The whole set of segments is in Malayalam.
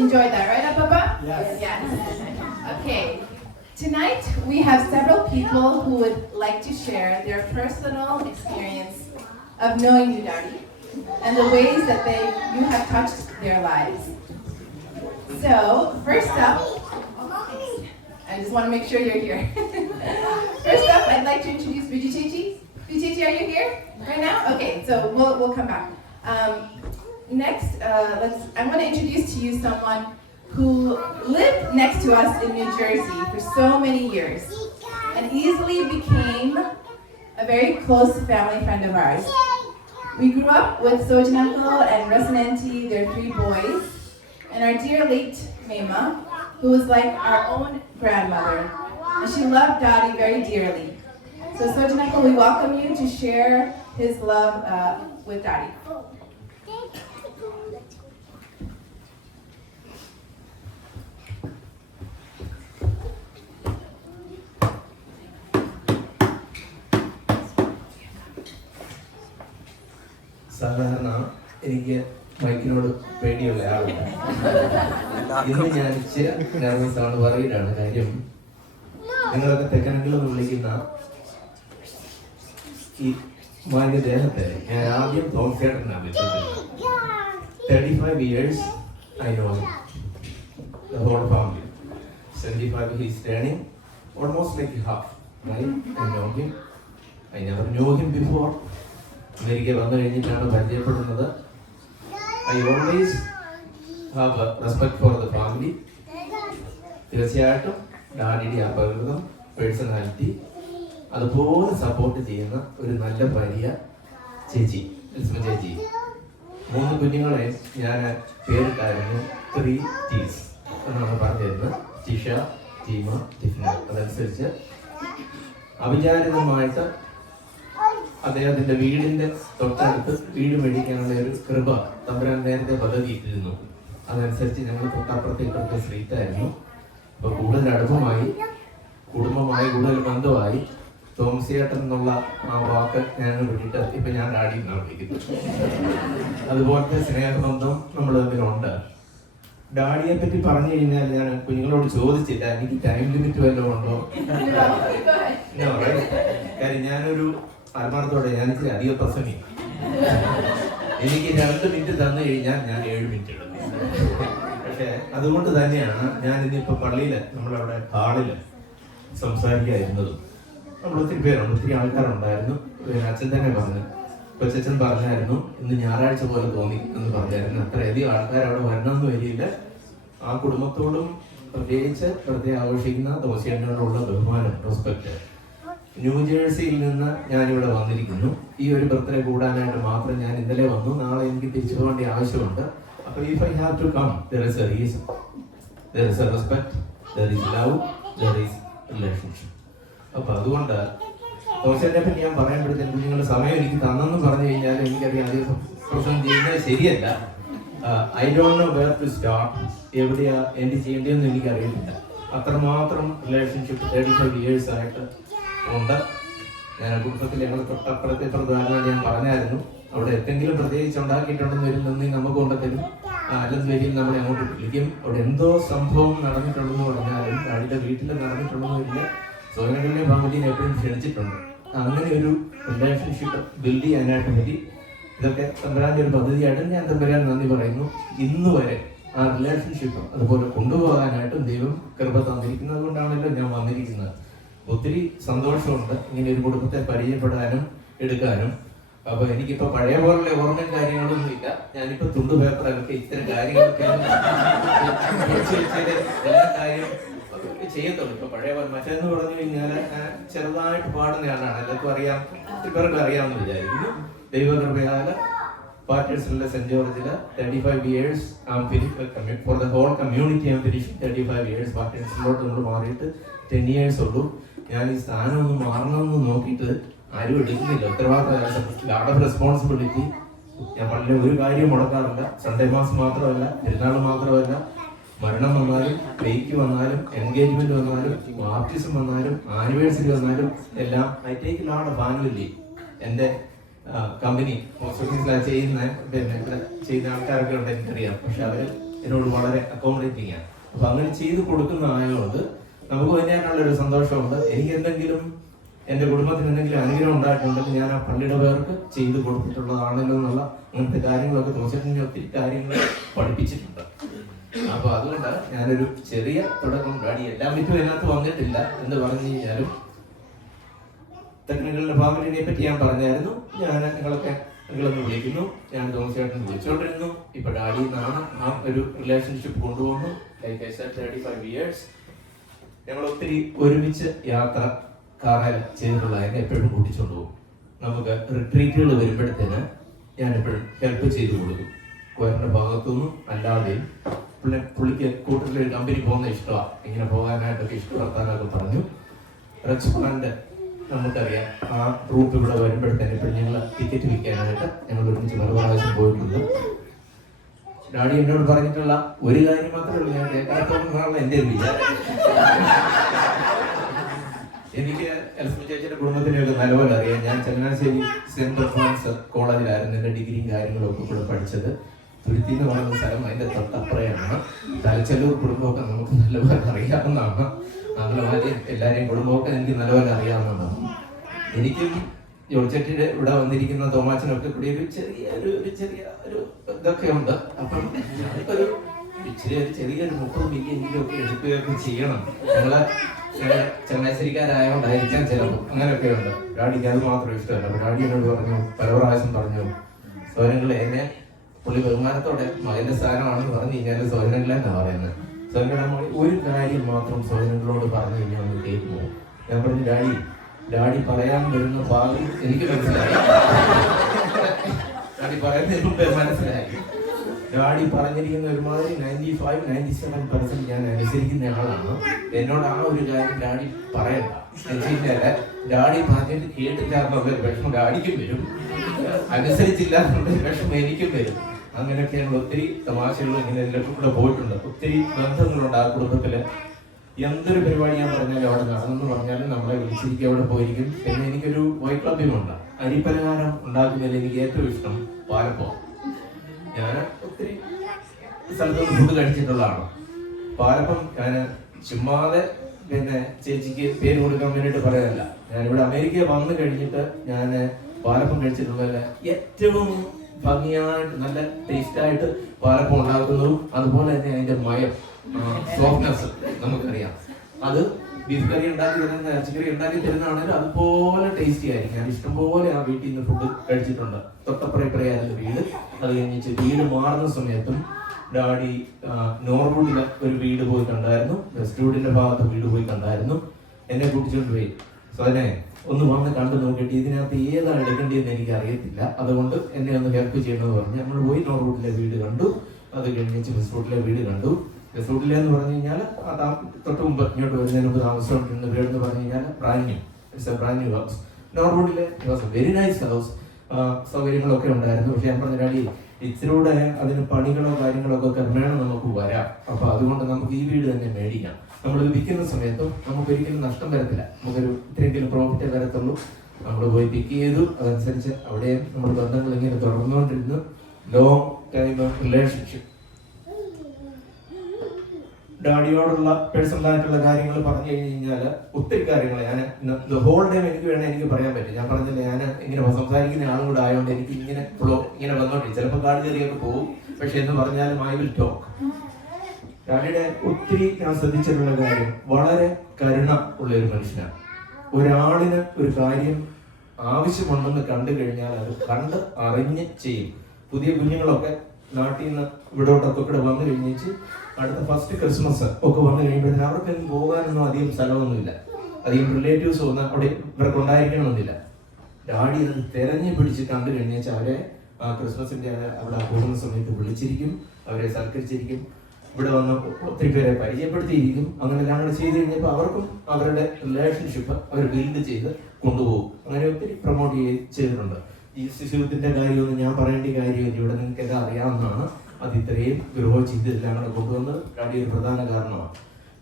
enjoyed that, right, Papa? Yes. Yes. Okay. Tonight we have several people who would like to share their personal experience of knowing you, Daddy, and the ways that you have touched their lives. So, first up, I just want to make sure you're here. First up, I'd like to introduce Vijay. Vijay, are you here right now? Okay, so we'll come back. Next, I'm going to introduce to you someone who lived next to us in New Jersey for so many years and easily became a very close family friend of ours. We grew up with Sojin Uncle and Russ and Auntie, their 3 boys, and our dear late Mema, who was like our own grandmother, and she loved Daddy very dearly. So Sojin Uncle, we welcome you to share his love with Daddy. സാധാരണ എനിക്ക് മൈക്കിനോട് പേടിയുള്ള ആളാണ്. ഇന്ന് ഞാൻ ഇച്ചിരി നെർവസ് ആണ്, പറയിലാണ്. കാര്യം നിങ്ങളൊക്കെ തെക്കനക്കിളെന്ന് വിളിക്കുന്ന ഈ മാന്യദേഹത്തെ ഞാൻ ആദ്യം തോമസേട്ടനാണ് വിളിച്ചിട്ടുള്ളത്. 35 years I know him, the whole family. 75 he is turning, almost like half, right? I know him. I never knew him before. America വന്നു കഴിഞ്ഞിട്ടാണ് പരിചയപ്പെടുന്നത്. I always have respect for the family. തീർച്ചയായിട്ടും ഡാഡിയുടെ ആ പ്രകൃതം, പേഴ്സണാലിറ്റി അതുപോലെ സപ്പോർട്ട് ചെയ്യുന്ന ഒരു നല്ല ഭാര്യ ചേച്ചി, ചേച്ചി. 3 കുഞ്ഞുങ്ങളെ ഞാൻ പേരിട്ടായിരുന്നു 3 T's എന്നാണ് പറഞ്ഞിരുന്നത്. ടിഷ, ടീമ, ടിഫ്ന. അതനുസരിച്ച് അവിചാരിതമായിട്ട് അദ്ദേഹത്തിന്റെ വീടിന്റെ തൊട്ടടുത്ത് വീട് മേടിക്കാനുള്ള ഒരു കൃപ തമ്പുരാൻ നേരത്തെ പദ്ധതിയിട്ടിരുന്നു. അതനുസരിച്ച് ഞങ്ങൾ തൊട്ടപ്പുറത്തെ സ്ട്രീറ്റായിരുന്നു. അപ്പൊ കൂടുതൽ അടുപ്പമായി, കുടുംബമായി, കൂടുതൽ ബന്ധമായി. തോമസിയേട്ടൻ എന്നുള്ള ആ വാക്ക് ഞാൻ വിട്ടിട്ട് ഇപ്പൊ ഞാൻ ഡാഡി എന്നാണ് വിളിക്കുന്നത്. അതുപോലത്തെ സ്നേഹബന്ധം നമ്മൾ തമ്മിലുണ്ട്. ഡാഡിയെ പറ്റി പറഞ്ഞു കഴിഞ്ഞാൽ ഞാൻ കുഞ്ഞുങ്ങളോട് ചോദിച്ചില്ല, എനിക്ക് ടൈം ലിമിറ്റ് വല്ലതും ഉണ്ടോ. കാര്യം ഞാനൊരു ആത്മാർത്ഥത്തോടെ ഞാൻ ഇച്ചിരി അധികം പ്രസംഗിക്കും. എനിക്ക് 2 മിനിറ്റ് തന്നു കഴിഞ്ഞാൽ ഞാൻ 7 മിനിറ്റ് എടുക്കും. പക്ഷെ അതുകൊണ്ട് തന്നെയാണ് ഞാൻ ഇന്നിപ്പോ പള്ളിയില് നമ്മളവിടെ ഹാളില് സംസാരിക്കാതിരുന്നതും. നമ്മൾ ഒത്തിരി പേരുണ്ട്, ഒത്തിരി ആൾക്കാരുണ്ടായിരുന്നു. അച്ഛൻ തന്നെ പറഞ്ഞു, കൊച്ചച്ഛൻ പറഞ്ഞായിരുന്നു ഇന്ന് ഞായറാഴ്ച പോലെ തോന്നി എന്ന് പറഞ്ഞായിരുന്നു. അത്രയധികം ആൾക്കാർ അവിടെ വരണമെന്ന് വരിയില്ല. ആ കുടുംബത്തോടും പ്രത്യേകിച്ച് ആഘോഷിക്കുന്ന ദോശയോടുള്ള ബഹുമാനം, റെസ്പെക്ട്. ന്യൂജേഴ്സിയിൽ നിന്ന് ഞാനിവിടെ വന്നിരിക്കുന്നു. ഈ ഒരു ബർത്ത്ഡേ കൂടാനായിട്ട് മാത്രം ഞാൻ ഇന്നലെ വന്നു. നാളെ എനിക്ക് തിരിച്ചു പോകേണ്ട ആവശ്യമുണ്ട്. അപ്പോൾ if I have to come, there is a reason, there is a respect, there is love, there is relationship. അപ്പോൾ അതുകൊണ്ട് ദോശനെ പറ്റി ഞാൻ പറയുമ്പോഴത്തേക്കും നിങ്ങളുടെ സമയം എനിക്ക് തന്നെന്ന് പറഞ്ഞു കഴിഞ്ഞാൽ എനിക്കറിയാം അധികം പ്രസംഗം ചെയ്യുന്നത് ശരിയല്ല. I don't know where to start. എവിടെയാ എന്ത് ചെയ്യേണ്ടതെന്ന് എനിക്കറിയില്ല. അത്രമാത്രം റിലേഷൻഷിപ്പ് 35 years ആയിട്ട് ഉണ്ട്. ഞാൻ കുടുംബത്തിൽ ഞങ്ങൾ തൊട്ടപ്പുറത്തെ പ്രധാനമായിട്ട് ഞാൻ പറഞ്ഞായിരുന്നു, അവിടെ എന്തെങ്കിലും പ്രത്യേകിച്ച് ഉണ്ടാക്കിയിട്ടുണ്ടെന്ന് വരും നന്ദി നമുക്ക് കൊണ്ടുതരും. അല്ലെന്ന് വരിയിൽ നമ്മളെ അങ്ങോട്ട് വിളിക്കും. അവിടെ എന്തോ സംഭവം നടന്നിട്ടുണ്ടെന്ന് പറഞ്ഞാലും ഡാഡിയുടെ വീട്ടിൽ നടന്നിട്ടുണ്ടെന്ന് വരില്ല. സോനകളിലെ ഫാമിലിനെ എപ്പോഴും ക്ഷണിച്ചിട്ടുണ്ട്. അങ്ങനെ ഒരു റിലേഷൻഷിപ്പ് ബിൽഡ് ചെയ്യാനായിട്ട് വേണ്ടി ഇതൊക്കെ തമ്പുരാന്റെ ഒരു പദ്ധതിയായിട്ട് ഞാൻ തമ്പുരാൻ നന്ദി പറയുന്നു. ഇന്ന് വരെ ആ റിലേഷൻഷിപ്പ് അതുപോലെ കൊണ്ടുപോകാനായിട്ടും ദൈവം കൃപ തന്നിരിക്കുന്നത് കൊണ്ടാണല്ലോ ഞാൻ വന്നിരിക്കുന്നത്. ഒത്തിരി സന്തോഷമുണ്ട് ഇങ്ങനെ ഒരു കുടുംബത്തെ പരിചയപ്പെടാനും എടുക്കാനും. അപ്പൊ എനിക്കിപ്പോ പഴയ പോലുള്ള ഓർമ്മയും കാര്യങ്ങളൊന്നും ഇല്ല. ഞാനിപ്പോ തുണ്ടു പേപ്പറൊക്കെ ഇത്തരം കാര്യങ്ങളൊക്കെ എല്ലാ കാര്യം ചെയ്യത്തുള്ളൂ. ഇപ്പൊ പഴയ പോലെ മറ്റേന്ന് പറഞ്ഞു കഴിഞ്ഞാൽ ചെറുതായിട്ട് പാടുന്ന ആളാണ്. എല്ലാവർക്കും അറിയാം, ഒത്തിരി പേർക്ക് അറിയാമെന്ന് വിചാരിക്കുന്നു. ദൈവകൃപയാല് പാർട്ടേഴ്സിലെ സെന്റ് ജോർജില് 35 years for the whole community am finish. 35 years പാർട്ടേഴ്സിലോട്ട് നമ്മൾ മാറിയിട്ട് 10 years ഉള്ളൂ. ഞാൻ ഈ സ്ഥാനം ഒന്ന് മാറണമെന്ന് നോക്കിയിട്ട് ആരും എടുക്കുന്നില്ല. ഉത്തരവാദിത്തം, റെസ്പോൺസിബിലിറ്റി. ഞാൻ പള്ളിയിൽ ഒരു കാര്യം മുടക്കാറില്ല. സൺഡേ മാസം മാത്രമല്ല, പെരുന്നാൾ മാത്രമല്ല, മരണം വന്നാലും, വെയ്ക്ക് വന്നാലും, എൻഗേജ്മെന്റ് വന്നാലും, ബാപ്റ്റിസം വന്നാലും, ആനിവേഴ്സറി വന്നാലും എല്ലാം I take lot of annual leave. എൻ്റെ കമ്പനി ചെയ്യുന്ന ആൾക്കാരൊക്കെ ഉണ്ട്, എനിക്കറിയാം. പക്ഷെ അവർ എന്നോട് വളരെ അക്കോമഡേറ്റിംഗ് ആണ്. അപ്പൊ അങ്ങനെ ചെയ്ത് കൊടുക്കുന്നതായതുകൊണ്ട് നമുക്ക് തന്നെയായിട്ടുള്ളൊരു സന്തോഷമുണ്ട്. എനിക്ക് എന്തെങ്കിലും എൻ്റെ കുടുംബത്തിന് എന്തെങ്കിലും അനുഗ്രഹം ഉണ്ടായിട്ടുണ്ടെങ്കിൽ ഞാൻ ആ പള്ളിയുടെ പേർക്ക് ചെയ്ത് കൊടുത്തിട്ടുള്ളതാണല്ലോ എന്നുള്ള അങ്ങനത്തെ കാര്യങ്ങളൊക്കെ തോന്നിച്ചിട്ടുണ്ടെങ്കിൽ ഒത്തിരി കാര്യങ്ങൾ പഠിപ്പിച്ചിട്ടുണ്ട്. അപ്പൊ അതുകൊണ്ട് ഞാനൊരു ചെറിയ തുടക്കം ഡാഡി എല്ലാം വിറ്റും അതിനകത്ത് വന്നിട്ടില്ല എന്ന് പറഞ്ഞു കഴിഞ്ഞാലും ടെക്നിക്കലിന്റെ ഫാമിലിനെ പറ്റി ഞാൻ പറഞ്ഞായിരുന്നു. നിങ്ങളൊന്ന് വിളിക്കുന്നു, ഞാൻ തോമസേട്ടൻ വിളിച്ചോണ്ടിരുന്നു. ഇപ്പൊ ഡാഡി എന്നാണ് ആ ഒരു റിലേഷൻഷിപ്പ് കൊണ്ടുപോകുന്നു. ലൈക്ക് ഐ സെഡ് 35 years ഞങ്ങൾ ഒത്തിരി ഒരുമിച്ച് യാത്ര കാറിൽ ചെയ്തിട്ടുള്ള എന്നെ എപ്പോഴും കൂട്ടിച്ചോണ്ട് പോകും. നമുക്ക് റിട്രീറ്റുകൾ വരുമ്പോഴത്തേന് ഞാൻ എപ്പോഴും ഹെൽപ്പ് ചെയ്ത് കൊടുക്കും. കോയറിന്റെ ഭാഗത്തുനിന്നും അല്ലാതെയും. പുള്ളിക്ക് കൂട്ടത്തിലൊരു കമ്പനി പോകുന്ന ഇഷ്ടമാണ്, ഇങ്ങനെ പോകാനായിട്ടൊക്കെ ഇഷ്ടപ്പെടുത്താനൊക്കെ പറഞ്ഞു. റെസ്റ്റോറൻറ്റ് നമുക്കറിയാം, ആ റൂട്ട് ഇവിടെ വരുമ്പോഴത്തേന് ഇപ്പോഴും ഞങ്ങൾ ടിക്കറ്റ് വിൽക്കാനായിട്ട് ഞങ്ങൾ ഒരുമിച്ച് പല പ്രാവശ്യം പോയിട്ടുണ്ട്. ഡാഡി എന്നോട് പറഞ്ഞിട്ടുള്ള ഒരു കാര്യം മാത്രമേ ഉള്ളൂ, ഞാൻ കേൾക്കാത്തോന്നാണ് എൻ്റെ ഒരു വിചാരം. എനിക്ക് എൽസ്മി ചേച്ചിയുടെ കുടുംബത്തിനെയൊക്കെ നല്ലപോലെ അറിയാം. ഞാൻ ചങ്ങനാശ്ശേരി സെന്റ് ഫ്രാൻസ് കോളേജിലായിരുന്നു എൻ്റെ ഡിഗ്രിയും കാര്യങ്ങളും ഒക്കെ കൂടെ പഠിച്ചത്. തുരുത്തി എന്ന് പറയുന്ന സ്ഥലം അതിൻ്റെ തൊട്ടപ്പുറയാണ്. തലച്ചല്ലൂർ കുടുംബമൊക്കെ നമുക്ക് നല്ലപോലെ അറിയാവുന്നതാണ്. അങ്ങനെ എല്ലാവരെയും കുടുംബമൊക്കെ എനിക്ക് നല്ലപോലെ അറിയാവുന്നതാണ്. എനിക്കും ജോർജറ്റിയുടെ ഇവിടെ വന്നിരിക്കുന്ന തോമാച്ചനൊക്കെ കൂടി ഒരു ചെറിയ ഇതൊക്കെ ഉണ്ട്. അപ്പം ഒരു ചെറിയൊരു 30 മില്യൺ ഒക്കെ എടുക്കുകയൊക്കെ ചെയ്യണം. ഞങ്ങള് ചങ്ങനാശ്ശേരിക്കാരായോണ്ടായിരിക്കാം ചിലപ്പോൾ അങ്ങനെയൊക്കെ ഉണ്ട്. ഡാഡിക്ക് അത് മാത്രം ഇഷ്ടമല്ല. അപ്പൊ ഡാഡി എന്നോട് പറഞ്ഞു, പല പ്രാവശ്യം പറഞ്ഞു, സോനങ്ങളെ എന്നെ പുള്ളി ബഹുമാനത്തോടെ മകന്റെ സ്ഥാനമാണെന്ന് പറഞ്ഞു കഴിഞ്ഞാൽ സോനങ്ങളെ എന്നാ പറയുന്നത്. സോനങ്ങളെ ഒരു കാര്യം മാത്രം സോനങ്ങളോട് പറഞ്ഞു കഴിഞ്ഞാൽ ഒന്ന് കേൾക്കുമോ? ഞാൻ പറഞ്ഞു, ഡാഡി പറയാൻ വരുന്ന ഭാഗം എനിക്ക് മനസ്സിലായി. ഡാഡി പറയുന്നതിന് മുമ്പേ മനസ്സിലായി. ഡാഡി പറഞ്ഞിരിക്കുന്ന ഒരുമാതിരി 95-97% ഞാൻ അനുസരിക്കുന്ന ആളാണ്. എന്നോട് ആ ഒരു കാര്യം ഡാഡി പറയണ്ട. ഡാഡി പറഞ്ഞിട്ട് കേട്ടില്ല എന്നുള്ള വിഷമം ഡാഡിക്കും വരും, അനുസരിച്ചില്ല എന്നുള്ള വിഷമം എനിക്കും വരും. അങ്ങനെയൊക്കെയാണ് ഒത്തിരി തമാശകൾ ഇങ്ങനെ ഇതിലൊക്കെ കൂടെ പോയിട്ടുണ്ട്. ഒത്തിരി ബന്ധങ്ങളുണ്ട് ആ കുടുംബത്തില്. എന്തൊരു പരിപാടി ഞാൻ പറഞ്ഞാലും അവിടെ നടന്നെന്ന് പറഞ്ഞാലും നമ്മളെ വിളിച്ചിരിക്കും, അവിടെ പോയിരിക്കും. പിന്നെ എനിക്കൊരു വൈക്ലഭ്യമുണ്ട്. അരിപ്പലഹാരം ഉണ്ടാക്കുന്നതിൽ എനിക്ക് ഏറ്റവും ഇഷ്ടം പാലപ്പം. ഞാൻ ഒത്തിരി സ്ഥലത്തൊന്നും ഫുഡ് കഴിച്ചിട്ടുള്ളതാണ്. പാലപ്പം ഞാൻ ചുമ്മാതെ പിന്നെ ചേച്ചിക്ക് പേര് കൊടുക്കാൻ വേണ്ടിയിട്ട് പറയാനല്ല. ഞാനിവിടെ അമേരിക്ക വന്നു കഴിഞ്ഞിട്ട് ഞാൻ പാലപ്പം കഴിച്ചിട്ടുള്ളതിൽ ഏറ്റവും ഭംഗിയായിട്ട് നല്ല ടേസ്റ്റായിട്ട് പാലപ്പം ഉണ്ടാക്കുന്നതും അതുപോലെ തന്നെ അതിന്റെ മയം, സോഫ്റ്റ്നെസ് നമുക്കറിയാം. അത് ബീഫ് കറി ഉണ്ടാക്കി തരുന്ന, ഇറച്ചിക്കറി ഉണ്ടാക്കി തരുന്നതാണെങ്കിലും അതുപോലെ ടേസ്റ്റി ആയിരിക്കും. ഞാൻ ഇഷ്ടംപോലെ ആ വീട്ടിൽ നിന്ന് ഫുഡ് കഴിച്ചിട്ടുണ്ട്. തൊട്ടപ്പുറയായിരുന്നു വീട്. അത് കഴിഞ്ഞിട്ട് വീട് മാറുന്ന സമയത്തും ഡാഡി നോർവുഡിലെ ഒരു വീട് പോയി കണ്ടായിരുന്നു, വെസ്റ്റ്വുഡിന്റെ ഭാഗത്ത് വീട് പോയി കണ്ടായിരുന്നു. എന്നെ കൂട്ടിച്ചോണ്ട് പോയി, സോനെ ഒന്ന് വന്ന് കണ്ടു നോക്കിയിട്ട് ഇതിനകത്ത് ഏതാണ് എടുക്കേണ്ടതെന്ന് എനിക്ക് അറിയത്തില്ല, അതുകൊണ്ട് എന്നെ ഒന്ന് ഹെൽപ്പ് ചെയ്യണമെന്ന് പറഞ്ഞ് നമ്മൾ പോയി നോർവുഡിലെ വീട് കണ്ടു. അത് കഴിഞ്ഞിട്ട് വെസ്റ്റ്വുഡിലെ വീട് കണ്ടു. വെസ്റ്റ്വുഡിലെ എന്ന് പറഞ്ഞു കഴിഞ്ഞാൽ തൊട്ട് മുമ്പ് ഇങ്ങോട്ട് വരുന്നതിന് മുമ്പ് താമസിച്ചുകൊണ്ടിരുന്ന വീട് എന്ന് പറഞ്ഞു കഴിഞ്ഞാൽ ബ്രാൻഡ് ന്യൂ ഹൗസ്. നോർവുഡിലെ വെരി നൈസ് ഹൗസ്, സൗകര്യങ്ങളൊക്കെ ഉണ്ടായിരുന്നു. പക്ഷെ ഞാൻ പറഞ്ഞ ഡാഡി ഇച്ചിരൂടെ അതിന് പണികളോ കാര്യങ്ങളോ ഒക്കെ ക്രമേണ നമുക്ക് വരാം. അപ്പൊ അതുകൊണ്ട് നമുക്ക് ഈ വീട് തന്നെ മേടിക്കാം. നമ്മൾ വിൽക്കുന്ന സമയത്തും നമുക്ക് ഒരിക്കലും നഷ്ടം വരത്തില്ല, നമുക്കൊരു ഇത്രയെങ്കിലും പ്രോഫിറ്റേ വരത്തുള്ളൂ. നമ്മൾ പോയി പിക്ക് ചെയ്തു, അതനുസരിച്ച് അവിടെ നമ്മൾ ബന്ധങ്ങൾ ഇങ്ങനെ തുടർന്നുകൊണ്ടിരുന്നു. Long time relationship. ഡാഡിയോടുള്ള പേഴ്സണൽ ആയിട്ടുള്ള കാര്യങ്ങൾ പറഞ്ഞു കഴിഞ്ഞാൽ ഒത്തിരി കാര്യങ്ങൾ ഞാൻ ഹോൾ ടൈം എനിക്ക് പറയാൻ പറ്റും. ഞാൻ പറഞ്ഞില്ല, ഞാൻ ഇങ്ങനെ സംസാരിക്കുന്ന ആളും കൂടെ ആയതുകൊണ്ട് എനിക്ക് ഇങ്ങനെ ഇങ്ങനെ വന്നോണ്ടിരിക്കും. ചിലപ്പോൾ കാട് കയറിയൊക്കെ പോകും, പക്ഷെ എന്ന് പറഞ്ഞാലും ഐ വിൽ ടോക്ക്. ഡാഡിയുടെ ഒത്തിരി ഞാൻ ശ്രദ്ധിച്ചിട്ടുള്ള കാര്യം, വളരെ കരുണ ഉള്ള ഒരു മനുഷ്യനാണ്. ഒരാളിന് ഒരു കാര്യം ആവശ്യമുണ്ടെന്ന് കണ്ടു കഴിഞ്ഞാൽ അത് കണ്ട് അറിഞ്ഞ് ചെയ്യും. പുതിയ കുഞ്ഞുങ്ങളൊക്കെ നാട്ടിൽ നിന്ന് ഇവിടോട്ടൊക്കെ കൂടെ വന്നു കഴിഞ്ഞിട്ട് അടുത്ത ഫസ്റ്റ് ക്രിസ്മസ് ഒക്കെ വന്നു കഴിയുമ്പോഴത്തേന് അവർക്കൊന്നും പോകാനൊന്നും അധികം സ്ഥലമൊന്നുമില്ല, അധികം റിലേറ്റീവ്സ് ഒന്നും അവിടെ ഇവർക്ക് ഉണ്ടായിരിക്കണമെന്നില്ല. ഡാഡി അത് തെരഞ്ഞു പിടിച്ച് കണ്ടു കഴിഞ്ഞാൽ അവരെ ആ ക്രിസ്മസിന്റെ അവിടെ പോകുന്ന സമയത്ത് വിളിച്ചിരിക്കും, അവരെ സൽക്കരിച്ചിരിക്കും, ഇവിടെ വന്ന് ഒത്തിരി പേരെ പരിചയപ്പെടുത്തിയിരിക്കും. അങ്ങനെ എല്ലാം കൂടെ ചെയ്ത് കഴിഞ്ഞപ്പോൾ അവർക്കും അവരുടെ റിലേഷൻഷിപ്പ് അവർ ബിൽഡ് ചെയ്ത് കൊണ്ടുപോകും. അങ്ങനെ ഒത്തിരി പ്രൊമോട്ട് ചെയ്തിട്ടുണ്ട്. ഈ ശിശുവിന്റെ കാര്യമൊന്നും ഞാൻ പറയേണ്ട കാര്യമില്ല, ഇവിടെ നിങ്ങൾക്ക് എല്ലാം അറിയാവുന്നതാണ്. അത് ഇത്രയും ഗ്രോ ചെയ്ത് എല്ലാം കൂടെ കൊണ്ടുവന്നത് ഡാഡി ഒരു പ്രധാന കാരണമാണ്.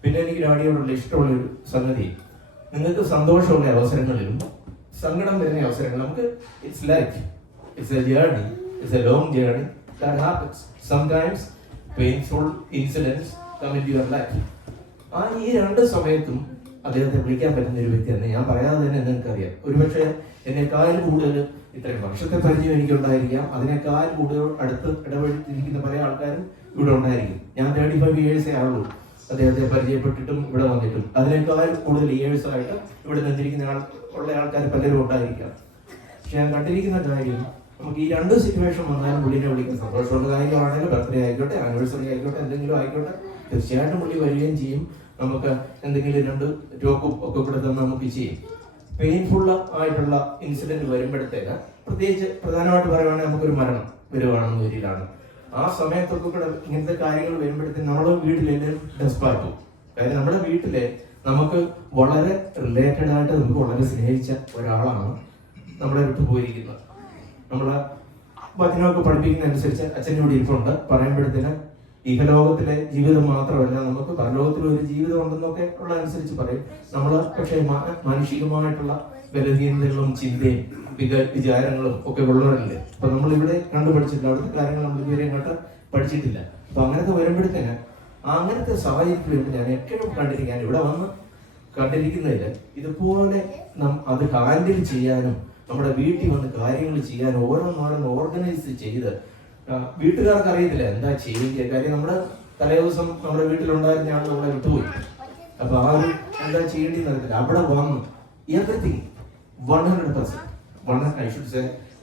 പിന്നെ എനിക്ക് ഡാഡിയോടുള്ള ഇഷ്ടമുള്ളൊരു സംഗതി, നിങ്ങൾക്ക് സന്തോഷമുള്ള അവസരങ്ങളിലും സങ്കടം വരുന്ന അവസരങ്ങൾ നമുക്ക് it's a journey, it's a long journey that happens. Sometimes painful incidents come in your life. ഈ രണ്ട് സമയത്തും അദ്ദേഹത്തെ വിളിക്കാൻ പറ്റുന്ന ഒരു വ്യക്തി തന്നെ. ഞാൻ പറയാതെ തന്നെ നിങ്ങൾക്കറിയാം, ഒരുപക്ഷെ എന്നെക്കാൾ കൂടുതൽ ഇത്രയും വർഷത്തെ പരിചയം എനിക്കുണ്ടായിരിക്കാം, അതിനേക്കാൾ കൂടുതൽ അടുത്ത് ഇടപെട്ടിരിക്കുന്ന പല ആൾക്കാരും ഇവിടെ ഉണ്ടായിരിക്കും. ഞാൻ 35 years ആയുള്ളൂ അദ്ദേഹത്തെ പരിചയപ്പെട്ടിട്ടും ഇവിടെ വന്നിട്ടും. അതിനേക്കാൾ കൂടുതൽ ഇയേഴ്സായിട്ട് ഇവിടെ നിന്നിരിക്കുന്ന ഉള്ള ആൾക്കാർ പലരും ഉണ്ടായിരിക്കാം. പക്ഷെ ഞാൻ കണ്ടിരിക്കുന്ന കാര്യം, നമുക്ക് ഈ രണ്ട് സിറ്റുവേഷൻ വന്നാലും പുള്ളിനെ വിളിക്കുന്ന സന്തോഷമുള്ള കാര്യമാണെങ്കിലും, ബർത്ത്ഡേ ആയിക്കോട്ടെ, ആനിവേഴ്സറി ആയിക്കോട്ടെ, എന്തെങ്കിലും ആയിക്കോട്ടെ, തീർച്ചയായിട്ടും പുള്ളി വരികയും ചെയ്യും. നമുക്ക് എന്തെങ്കിലും 2 ടോക്കും ഒക്കെ കൂടെ തന്നെ നമുക്ക് ചെയ്യും. പെയിൻഫുൾ ആയിട്ടുള്ള ഇൻസിഡന്റ് വരുമ്പോഴത്തേക്ക്, പ്രത്യേകിച്ച് പ്രധാനമായിട്ട് പറയുവാണെങ്കിൽ നമുക്കൊരു മരണം വരുവാണെന്ന് വരികയാണ്. ആ സമയത്തൊക്കെ കൂടെ ഇങ്ങനത്തെ കാര്യങ്ങൾ വരുമ്പോഴത്തേക്ക് നമ്മുടെ വീട്ടിലെല്ലാം ഡെസ്പാക്കും. കാര്യം നമ്മുടെ വീട്ടിലെ നമുക്ക് വളരെ റിലേറ്റഡ് ആയിട്ട് നമുക്ക് വളരെ സ്നേഹിച്ച ഒരാളാണ് നമ്മളെ വിട്ടു പോയിരിക്കുന്നത്. നമ്മളെ വചനമൊക്കെ പഠിപ്പിക്കുന്ന അനുസരിച്ച് അച്ഛൻ്റെ ഇവിടെ ഇരിപ്പുണ്ട്. പറയുമ്പോഴത്തേന് ഇഹലോകത്തിലെ ജീവിതം മാത്രമല്ല, നമുക്ക് പരലോകത്തിൽ ഒരു ജീവിതം ഉണ്ടെന്നൊക്കെ ഉള്ള അനുസരിച്ച് പറയും. നമ്മൾ പക്ഷേ മാനുഷികമായിട്ടുള്ള ബലഹീനതകളും ചിന്തയും വിചാരങ്ങളും ഒക്കെ ഉള്ളവരല്ലേ. അപ്പൊ നമ്മളിവിടെ കണ്ടുപഠിച്ചിട്ടില്ല, അവിടുത്തെ കാര്യങ്ങൾ നമ്മൾ ഇതുവരെ ഇങ്ങോട്ട് പഠിച്ചിട്ടില്ല. അപ്പൊ അങ്ങനത്തെ വരുമ്പോഴത്തേന് അങ്ങനത്തെ സാഹചര്യത്തിൽ വരുമ്പോൾ ഞാൻ എപ്പോഴും കണ്ടിരിക്കാൻ ഇവിടെ വന്ന് കണ്ടിരിക്കുന്നതിൽ ഇതുപോലെ അത് ഹാൻഡിൽ ചെയ്യാനും നമ്മുടെ വീട്ടിൽ വന്ന് കാര്യങ്ങൾ ചെയ്യാനും ഓരോന്നോരോന്ന് ഓർഗനൈസ് ചെയ്ത് വീട്ടുകാർക്ക് അറിയത്തില്ല എന്താ ചെയ്യേണ്ട കാര്യം. നമ്മുടെ തലേദിവസം നമ്മുടെ വീട്ടിലുണ്ടായിരുന്ന ആൾ നമ്മളെ വിട്ടുപോയി. അപ്പൊ ആ ഒരു എന്താ ചെയ്യേണ്ടതെന്ന് അറിയത്തില്ല. അവിടെ വന്ന് everything 100%,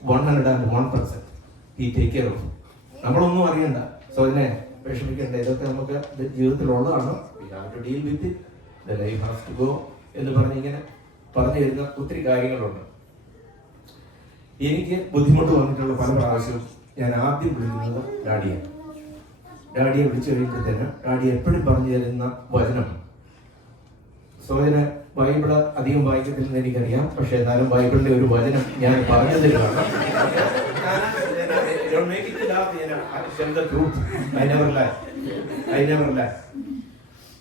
101% he take care of. നമ്മളൊന്നും അറിയണ്ട, സോ അതിനെ വിഷമിക്കേണ്ട. ഇതൊക്കെ നമുക്ക് ജീവിതത്തിലുള്ളതാണ്. We have to deal with it. The life has to go എന്ന് പറഞ്ഞിങ്ങനെ പറഞ്ഞു തരുന്ന ഒത്തിരി കാര്യങ്ങളുണ്ട്. എനിക്ക് ബുദ്ധിമുട്ട് വന്നിട്ടുള്ള പല പ്രാവശ്യവും ഞാൻ ആദ്യം വിളിക്കുന്നത് ഡാഡിയെ വിളിച്ചു കഴിയുമ്പോഴത്തേന് ഡാഡി എപ്പോഴും പറഞ്ഞു തരുന്ന വചനം. സോദന ബൈബിള് അധികം വായിക്കത്തില്ലെന്ന് എനിക്കറിയാം, പക്ഷെ എന്നാലും ബൈബിളിലെ ഒരു വചനം ഞാൻ പറഞ്ഞു തരുവാണ്.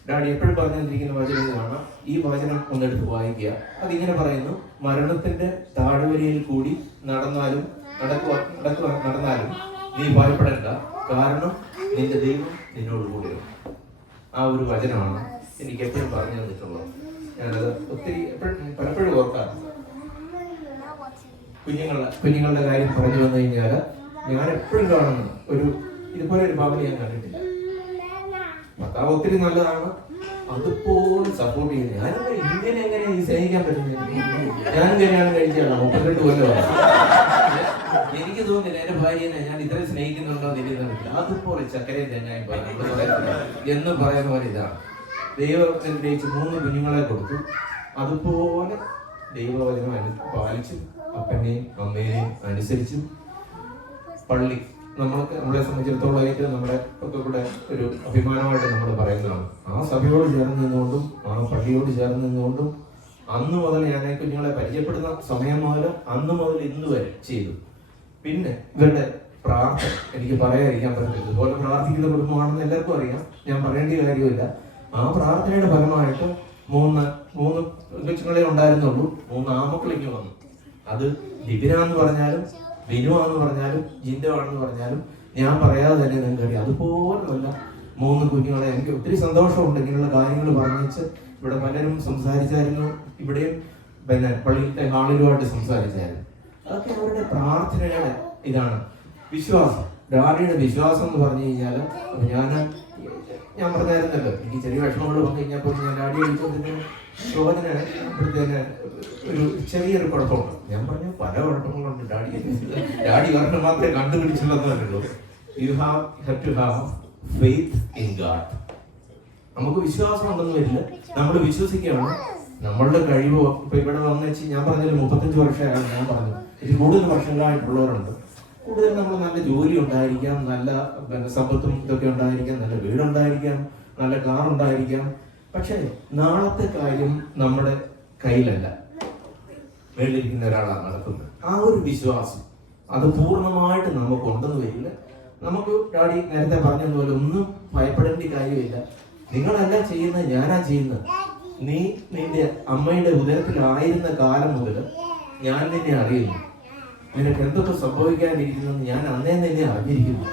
ഡാഡി എപ്പോഴും പറഞ്ഞു തന്നിരിക്കുന്ന വചനമാണ്. ഈ വചനം ഒന്നെടുത്ത് വായിക്കുക. അതിങ്ങനെ പറയുന്നു: മരണത്തിന്റെ താഴ്വരയിൽ കൂടി നടന്നാലും നീ ഭയപ്പെടേണ്ട, കാരണം നിന്റെ ദൈവം നിന്നോട് കൂടെയാണ്. ആ ഒരു വചനമാണ് എനിക്ക് എപ്പോഴും പറഞ്ഞു തന്നിട്ടുള്ളത്. ഞാനത് ഒത്തിരി പലപ്പോഴും ഓർക്കാറുണ്ട്. കുഞ്ഞുങ്ങളുടെ കാര്യം പറഞ്ഞു വന്നു കഴിഞ്ഞാൽ ഞാൻ എപ്പോഴും കാണുന്നു ഇതുപോലെ ഒരു ഭാവന ഞാൻ കണ്ടിട്ടില്ല. ഭർത്താവ് ഒത്തിരി നല്ലതാണ്, അതുപോലെ സപ്പോർട്ട് ചെയ്യുന്നത്. ഞാനൊക്കെ എങ്ങനെ ഈ സ്നേഹിക്കാൻ പറ്റുന്നത്? ഞാൻ ഇങ്ങനെയാണ് കഴിച്ചാണ് 32 കൊല്ലമാണ്. എനിക്ക് തോന്നുന്നില്ല എന്റെ ഭാര്യനെ ഞാൻ ഇത്രയും സ്നേഹിക്കുന്നുണ്ടോ എന്ന് എനിക്ക് തോന്നില്ല. അതുപോലെ ചക്കരയും തേങ്ങായും എന്ന് പറയുന്ന പോലെ ഇതാണ്. ദൈവം അനുഗ്രഹിച്ച് 3 കുഞ്ഞുങ്ങളെ കൊടുത്തു. അതുപോലെ ദൈവവചനം പാലിച്ചും അപ്പനെയും അമ്മേനെയും അനുസരിച്ചും പള്ളി നമ്മളെ സംബന്ധിച്ചിടത്തോളം ഏറ്റവും നമ്മുടെ ഒക്കെ കൂടെ ഒരു അഭിമാനമായിട്ട് നമ്മൾ പറയുന്നതാണ്. ആ സഭയോട് ചേർന്ന് നിന്നുകൊണ്ടും ആ പള്ളിയോട് ചേർന്ന് നിന്നുകൊണ്ടും അന്ന് മുതൽ ഞാൻ കുഞ്ഞുങ്ങളെ പരിചയപ്പെടുന്ന സമയം മുതൽ അന്ന് മുതൽ ഇന്ന് വരെ ചെയ്തു. പിന്നെ ഇവരുടെ പ്രാർത്ഥന എനിക്ക് പറയാതിരിക്കാൻ പറ്റില്ല. ഇതുപോലെ പ്രാർത്ഥിക്കുന്ന കുടുംബമാണെന്ന് എല്ലാവർക്കും അറിയാം, ഞാൻ പറയേണ്ട കാര്യമില്ല. ആ പ്രാർത്ഥനയുടെ ഫലമായിട്ട് 3 കൊച്ചുങ്ങളെ ഉണ്ടായിരുന്നുള്ളൂ. 3 ആമക്കളിക്ക് വന്നു. അത് ലിബിനാന്ന് പറഞ്ഞാലും വിനുവാന്ന് പറഞ്ഞാലും ജിൻഡോയാണെന്ന് പറഞ്ഞാലും ഞാൻ പറയാതെ തന്നെ നിങ്ങൾക്ക് അറിയാം. അതുപോലെ നല്ല 3 കുഞ്ഞുങ്ങളെ. എനിക്ക് ഒത്തിരി സന്തോഷമുണ്ട് ഇങ്ങനെയുള്ള കാര്യങ്ങൾ പറഞ്ഞിച്ച്. ഇവിടെ പലരും സംസാരിച്ചായിരുന്നു, ഇവിടെയും പിന്നെ പള്ളിയിലത്തെ ഹാളിലുമായിട്ട് സംസാരിച്ചായിരുന്നു. അതൊക്കെ അവരുടെ പ്രാർത്ഥനയുടെ ഇതാണ്. വിശ്വാസം, ഡാഡിയുടെ വിശ്വാസം എന്ന് പറഞ്ഞു കഴിഞ്ഞാൽ, ഞാൻ പറഞ്ഞായിരുന്നല്ലോ എനിക്ക് ചെറിയ വിഷമങ്ങൾ വന്നു കഴിഞ്ഞാൽ പോലും ഞാൻ ഡാഡിയെ വിളിച്ചതിന് ശോധന ഇവിടുത്തെ ഒരു ചെറിയൊരു കുഴപ്പമുണ്ട്. ഞാൻ പറഞ്ഞു പല കുഴപ്പങ്ങളുണ്ട്. ഡാഡി കാരണം മാത്രമേ കണ്ടുപിടിച്ചുള്ളൂ. You have to have faith in God. നമുക്ക് വിശ്വാസം ഉണ്ടെന്ന് വരില്ല, നമ്മൾ വിശ്വസിക്കുകയാണ്. നമ്മളുടെ കഴിവോ ഇപ്പൊ ഇവിടെ വന്നു വെച്ച് ഞാൻ പറഞ്ഞതിൽ 35 വർഷമായാണ് ഞാൻ പറഞ്ഞു. ഇതിൽ കൂടുതൽ വർഷങ്ങളായിട്ടുള്ളവരുണ്ട്. കൂടുതൽ നമ്മൾ നല്ല ജോലി ഉണ്ടായിരിക്കാം, നല്ല സമ്പത്തും ഇതൊക്കെ ഉണ്ടായിരിക്കാം, നല്ല വീടുണ്ടായിരിക്കാം, നല്ല കാർ ഉണ്ടായിരിക്കാം. പക്ഷെ നാളത്തെ കാര്യം നമ്മുടെ കയ്യിലല്ല, മേളിലിരിക്കുന്ന ഒരാളാണ് നടക്കുന്നത്. ആ ഒരു വിശ്വാസം അത് പൂർണ്ണമായിട്ട് നമുക്ക് ഉണ്ടെന്ന് വരില്ല. നമുക്ക് ഡാഡി നേരത്തെ പറഞ്ഞതുപോലെ ഒന്നും ഭയപ്പെടേണ്ട കാര്യമില്ല. നിങ്ങളല്ല ചെയ്യുന്നത്, ഞാനാ ചെയ്യുന്നത്. നീ നിന്റെ അമ്മയുടെ ഉദരത്തിലായിരുന്ന കാലം മുതൽ ഞാൻ നിന്നെ അറിയുന്നു. നിനക്ക് എന്തൊക്കെ സംഭവിക്കാനിരിക്കുന്നു ഞാൻ അന്നേ നിന്നെ അറിഞ്ഞിരിക്കുന്നു.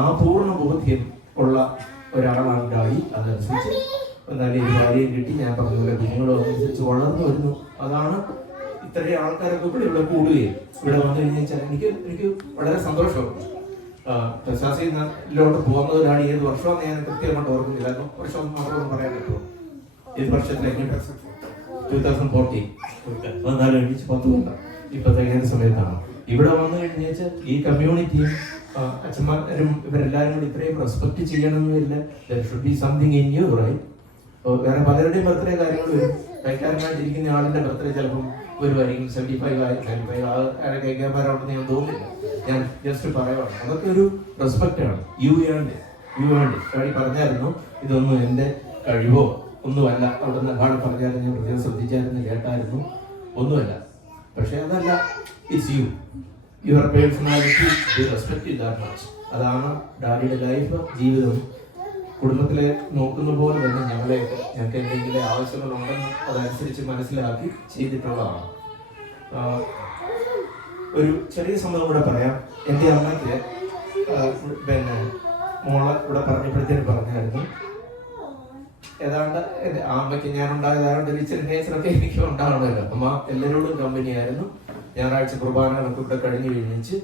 ആ പൂർണ്ണ ബോധ്യം ഉള്ള ഒരാളാണ് ഡാഡി. അതനുസരിച്ച് നല്ലൊരു ഭാര്യയും കിട്ടി. ഞാൻ പറഞ്ഞ പോലെ കുഞ്ഞുങ്ങളും അതനുസരിച്ച് വളർന്നു വരുന്നു. അതാണ് ഇത്രയും ആൾക്കാരൊക്കെ ഇവിടെ കൂടുകയും ഇവിടെ വന്നു കഴിഞ്ഞാൽ എനിക്ക് വളരെ സന്തോഷമുണ്ട്. പ്രശാസിയിലോട്ട് പോകുന്നതിനാണ് ഏത് വർഷമാണെന്ന് ഞാൻ കൃത്യമായിട്ട് ഓർക്കുന്നില്ല. വർഷം മാത്രം പറയാൻ പറ്റുമോ? ഏത് വർഷത്തിലേക്ക്? 2014. 10 കൊല്ലം ഇപ്പത്തേക്ക് സമയത്താണ് ഇവിടെ വന്നു കഴിഞ്ഞാൽ ഈ കമ്മ്യൂണിറ്റിയും അച്ഛന്മാരും ഇവരെല്ലാവരും കൂടി ഇത്രയും റെസ്പെക്ട് ചെയ്യണമെന്നില്ല. There should be something in you, right? വേറെ പലരുടെയും ബർത്ത്ഡേ കാര്യങ്ങൾ വരും. കൈക്കാരനായിട്ടിരിക്കുന്ന ആളിന്റെ ബർത്ത്ഡേ ചിലപ്പം വരുമായിരിക്കും. 75 കേൾക്കാന്മാരാണെന്ന് ഞാൻ തോന്നുന്നില്ല. ഞാൻ ജസ്റ്റ് പറയുവാണ്. അതൊക്കെ ഒരു റെസ്പെക്റ്റ് ആണ്. യു വേണ്ടി ഡാഡി പറഞ്ഞായിരുന്നു, ഇതൊന്നും എൻ്റെ കഴിവോ ഒന്നുമല്ല. അവിടുന്ന് ആൾ പറഞ്ഞാലും ഞാൻ പ്രത്യേകം ശ്രദ്ധിച്ചായിരുന്നു, കേട്ടായിരുന്നു, ഒന്നുമല്ല. പക്ഷെ അതല്ല, it's you, your personality, you respect that much. അതാണ് ഡാഡിയുടെ ലൈഫ്, ജീവിതം. കുടുംബത്തിലെ നോക്കുന്ന പോലെ തന്നെ ഞങ്ങൾക്ക് എന്തെങ്കിലും ആവശ്യങ്ങളുണ്ടെന്ന് അതനുസരിച്ച് മനസ്സിലാക്കി ചെയ്തിട്ടുള്ളതാണ്. ഒരു ചെറിയ സംഭവം കൂടെ പറയാം. എൻ്റെ അമ്മയ്ക്ക് പിന്നെ മോളെ ഇവിടെ പറഞ്ഞപ്പോഴത്തേന് പറഞ്ഞായിരുന്നു, ഏതാണ്ട് ആ അമ്മയ്ക്ക് ഞാൻ ഉണ്ടായതായത് ഇച്ചിരി നേച്ചറൊക്കെ എനിക്ക് ഉണ്ടാവണമല്ലോ. അമ്മ എല്ലാവരോടും കമ്പനിയായിരുന്നു. ഞായറാഴ്ച കുർബാനകളൊക്കെ ഇവിടെ കഴിഞ്ഞ് കഴിഞ്ഞിച്ച്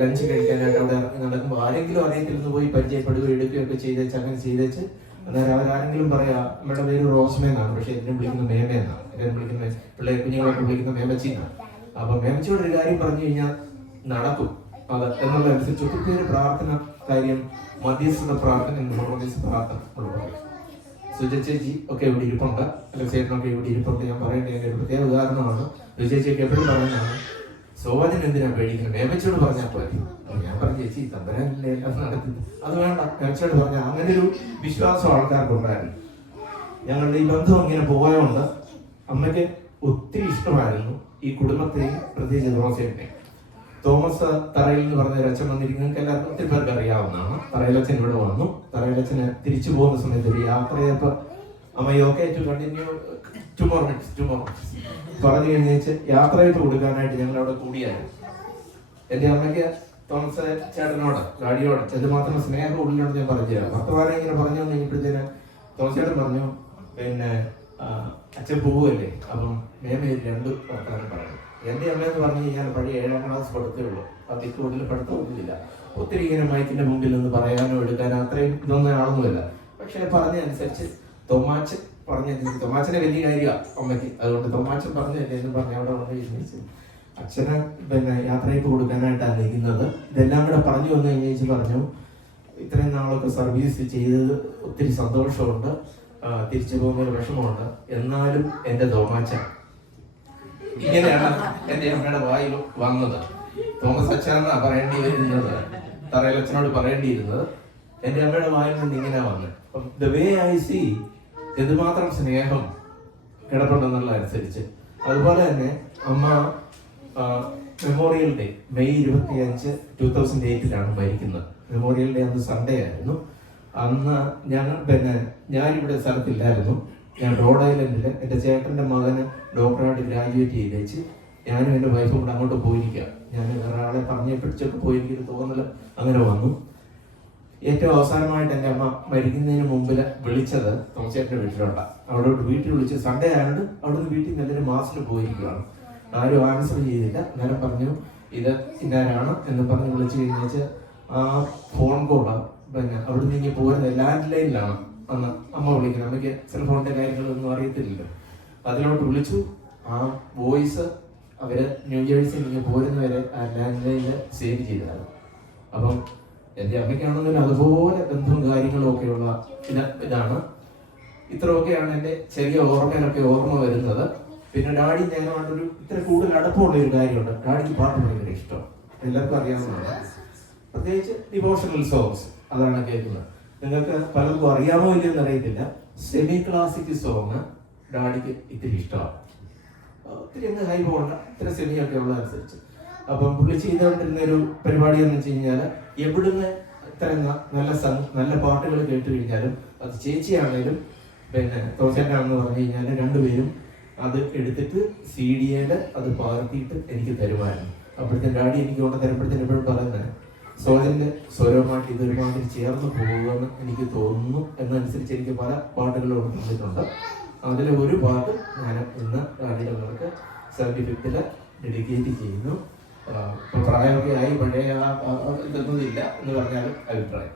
ലഞ്ച് കഴിക്കാനായിട്ട് അവിടെ ഇറങ്ങി നടക്കുമ്പോൾ ആരെങ്കിലും അറിയത്തില്ലെന്ന് പോയി പരിചയപ്പെടുകയോ എടുക്കുകയൊക്കെ ചെയ്തേച്ച് അങ്ങനെ ചെയ്തേച്ച് അന്നേരം അവരാരെങ്കിലും പറയാ നമ്മുടെ പേര് റോസ്മേ എന്നാണ്, പക്ഷെ എന്നെ വിളിക്കുന്ന മേമയെന്നാണ്. എന്നെ വിളിക്കുന്ന പിള്ളേർ കുഞ്ഞുങ്ങളൊക്കെ വിളിക്കുന്ന മേമച്ചി എന്നാണ്. അപ്പൊ മേമച്ചിയോട് ഒരു കാര്യം പറഞ്ഞു കഴിഞ്ഞാൽ നടക്കും അത് എന്നുള്ളതനുസരിച്ച് ഒത്തിരി പേര് പ്രാർത്ഥന കാര്യം മധ്യസ്ഥ പ്രാർത്ഥന മധ്യസ്ഥ പ്രാർത്ഥന സുജച്ചേച്ചി ഒക്കെ ഇവിടെ ഇരിപ്പുണ്ട്, അല്ല ചേട്ടനൊക്കെ ഇവിടെ ഇരിപ്പുണ്ട്. ഞാൻ പറയേണ്ട ഒരു പ്രത്യേക ഉദാഹരണമാണ്. സുജച്ചേച്ചിയൊക്കെ എപ്പോഴും പറയുന്നതാണ്, സോവാദിൻ എന്തിനാ പേടിക്കുന്നത്, മേമച്ചോട് പറഞ്ഞാൽ പോലെ. ഞാൻ പറഞ്ഞു, ചേച്ചി തമ്പരാനല്ലേ എല്ലാം നടത്തുന്നത്, അത് വേണ്ട, മേമച്ചോട് പറഞ്ഞാൽ. അങ്ങനെ ഒരു വിശ്വാസം ആൾക്കാർക്കുണ്ടായിരുന്നു. ഞങ്ങളുടെ ഈ ബന്ധം ഇങ്ങനെ പോയതുകൊണ്ട് അമ്മയ്ക്ക് ഒത്തിരി ഇഷ്ടമായിരുന്നു ഈ കുടുംബത്തെയും, പ്രത്യേകിച്ച് തോമസേനെ. തോമസ് തറയിൽ എന്ന് പറഞ്ഞ ഒരു അച്ഛൻ വന്നിരിക്കുന്നത് നിങ്ങൾക്ക് എല്ലാവർക്കും ഒത്തിരി പേർക്ക് അറിയാവുന്നതാണ്. തറയിലച്ഛൻ ഇവിടെ വന്നു. തറയിലച്ഛന് തിരിച്ചു പോകുന്ന സമയത്ത് ഒരു യാത്രയപ്പോ അമ്മ ഓക്കെ ടു കണ്ടിന്യൂ ടുമോറോ പറഞ്ഞു കഴിഞ്ഞേച്ച് യാത്രയപ്പ് കൊടുക്കാനായിട്ട് ഞങ്ങൾ അവിടെ കൂടിയായിരുന്നു. എൻ്റെ അമ്മയ്ക്ക് തോമസ് ചേട്ടനോട് ഗാഡിയോട് എന്തുമാത്രം സ്നേഹം ഉള്ളിലോട് ഞാൻ പറഞ്ഞു തരാം. വർത്തമാനം ഇങ്ങനെ പറഞ്ഞു കഴിഞ്ഞപ്പോഴത്തേന് തോമസ് ചേട്ടൻ പറഞ്ഞു, പിന്നെ അച്ഛൻ പോവുമല്ലേ, അപ്പം മേമയിൽ 2 വർത്തമാനം പറഞ്ഞു. എൻ്റെ അമ്മയെന്ന് പറഞ്ഞു കഴിഞ്ഞാൽ പഴയ 7ാം ക്ലാസ് പഠിത്തേ ഉള്ളൂ. അതിൽ കൂടുതൽ പഠിത്തമൊന്നുമില്ല. ഒത്തിരി ഇങ്ങനെ മൈക്കിന്റെ മുമ്പിൽ നിന്ന് പറയാനോ എടുക്കാനോ അത്രയും ഇതൊന്നും ആളൊന്നുമില്ല. പക്ഷെ പറഞ്ഞതനുസരിച്ച് തോമാച്ചൻ പറഞ്ഞതനുസരിച്ച്, തോമാച്ചനെ വലിയ കാര്യമാണ് അമ്മയ്ക്ക്. അതുകൊണ്ട് തോമാച്ചൻ പറഞ്ഞതല്ലേ എന്ന് പറഞ്ഞ് അവിടെ വന്ന് വിശ്വസിച്ചു. അച്ഛന് പിന്നെ യാത്രയ്ക്ക് കൊടുക്കാനായിട്ടാണ് ഇരിക്കുന്നത്. ഇതെല്ലാം കൂടെ പറഞ്ഞു വന്നു കഴിഞ്ഞേച്ച് പറഞ്ഞു, ഇത്രയും നാളൊക്കെ സർവീസ് ചെയ്തത് ഒത്തിരി സന്തോഷമുണ്ട്, തിരിച്ചു പോകുന്നൊരു വിഷമമുണ്ട്, എന്നാലും എൻ്റെ തോമാച്ചൻ. ഇങ്ങനെയാണ് എൻ്റെ അമ്മയുടെ വായിൽ വന്നത്. തോമസ് അച്ഛനാ പറയേണ്ടി വരുന്നത്, തറയിലച്ഛനോട് പറയേണ്ടിയിരുന്നത്. എൻ്റെ അമ്മയുടെ വായിൽ നിന്ന് ഇങ്ങനെ വന്നത്. അപ്പം ദ വേ ഐ സി എന്തുമാത്രം സ്നേഹം കിടപ്പുണ്ടെന്നുള്ള അനുസരിച്ച്. അതുപോലെ തന്നെ അമ്മ മെമ്മോറിയൽ ഡേ മെയ് 25, 2008 മരിക്കുന്നത്. മെമ്മോറിയൽ ഡേ അന്ന് സൺഡേ ആയിരുന്നു. അന്ന് ഞാനിവിടെ സ്ഥലത്തില്ലായിരുന്നു. ഞാൻ റോഡ് ഐലൻഡിൽ എൻ്റെ ചേട്ടൻ്റെ മകന് ഡോക്ടറായിട്ട് ഗ്രാജുവേറ്റ് ചെയ്തേച്ച് ഞാനും എൻ്റെ വൈഫും കൂടെ അങ്ങോട്ട് പോയിരിക്കുക. ഞാൻ ഒരാളെ പറഞ്ഞ് പിടിച്ചൊക്കെ പോയി, എനിക്കൊരു തോന്നൽ അങ്ങനെ വന്നു. ഏറ്റവും അവസാനമായിട്ട് എൻ്റെ അമ്മ മരിക്കുന്നതിന് മുമ്പിൽ വിളിച്ചത് തോമസേട്ടൻ്റെ വീട്ടിലോട്ടാണ്. അവിടെ വീട്ടിൽ വിളിച്ച് സൺഡേ ആയതുകൊണ്ട് അവിടുന്ന് വീട്ടിൽ നല്ലൊരു മാസത്തിൽ പോയിരിക്കുകയാണ്. ആരും ആൻസർ ചെയ്തില്ല. അന്നേരം പറഞ്ഞു, ഇത് ഇന്നാരാണ് എന്ന് പറഞ്ഞ് വിളിച്ച് കഴിഞ്ഞാൽ ആ ഫോൺ കോള് അവിടുന്ന് ഇങ്ങനെ പോരുന്നത് ലാൻഡ് ലൈനിലാണ് അന്ന് അമ്മ വിളിക്കുന്നത്. അമ്മയ്ക്ക് സെൽഫോണിന്റെ കാര്യങ്ങളൊന്നും അറിയത്തില്ലല്ലോ. അതിലോട്ട് വിളിച്ചു. ആ വോയിസ് അവര് ന്യൂജേഴ്സിൽ ഇങ്ങനെ പോരുന്നവരെ ആ ലാൻഡ് ലൈനിൽ സേവ് ചെയ്തതാണ്. അപ്പം എൻ്റെ അമ്മയ്ക്കാണെങ്കിലും അതുപോലെ ബന്ധവും കാര്യങ്ങളും ഒക്കെയുള്ള ഇതാണ്. ഇത്രയൊക്കെയാണ് എൻ്റെ ചെറിയ ഓർമ്മയിലൊക്കെ ഓർമ്മ വരുന്നത്. പിന്നെ ഡാഡി ഞാനായിട്ടൊരു ഇത്ര കൂടുതൽ അടുപ്പമുള്ള ഒരു കാര്യമുണ്ട്. ഡാഡിക്ക് പാട്ട് ഭയങ്കര ഇഷ്ടം, എല്ലാവർക്കും അറിയാവുന്നതാണ്. പ്രത്യേകിച്ച് ഡിവോഷണൽ സോങ്സ് അതാണ് കേൾക്കുന്നത്. നിങ്ങൾക്ക് പലർക്കും അറിയാമോ ഇല്ലെന്ന് അറിയത്തില്ല. സെമി ക്ലാസിക് സോങ് ഡാഡിക്ക് ഇത്തിരി ഇഷ്ടമാണ്. ഒത്തിരി അങ്ങ് ഹൈ പോകണ്ട, ഇത്ര സെമിയൊക്കെ ഉള്ള അനുസരിച്ച്. അപ്പം പുള്ളി ചെയ്തുകൊണ്ടിരുന്ന ഒരു പരിപാടി എന്ന് വെച്ച് കഴിഞ്ഞാൽ എവിടുന്ന് ഇത്രയും നല്ല പാട്ടുകൾ കേട്ട് കഴിഞ്ഞാലും അത് ചേച്ചിയാണേലും പിന്നെ തോച്ചേട്ടാണെന്ന് പറഞ്ഞു കഴിഞ്ഞാൽ രണ്ടുപേരും അത് എടുത്തിട്ട് CD-യിൽ അത് പകർത്തിയിട്ട് എനിക്ക് തരുമായിരുന്നു. അപ്പോഴത്തെ ഡാഡി എനിക്ക് കൊണ്ട് തരുമ്പോഴത്തേന് എപ്പോഴും പറയുന്നത്, സോജന്റെ സ്വരവുമായിട്ട് ഇതൊരുമാതിരി ചേർന്ന് പോകുമെന്ന് എനിക്ക് തോന്നുന്നു. എന്നനുസരിച്ച് എനിക്ക് പല പാട്ടുകളും തന്നിട്ടുണ്ട്. അതിലെ ഒരു പാട്ട് ഞാൻ ഇന്ന് റാണികൾക്ക് 75th ഡെഡിക്കേറ്റ് ചെയ്യുന്നു. പ്രായമൊക്കെ ആയി, പഴയ ഇതൊന്നും ഇല്ല എന്ന് പറഞ്ഞാലും അഭിപ്രായം.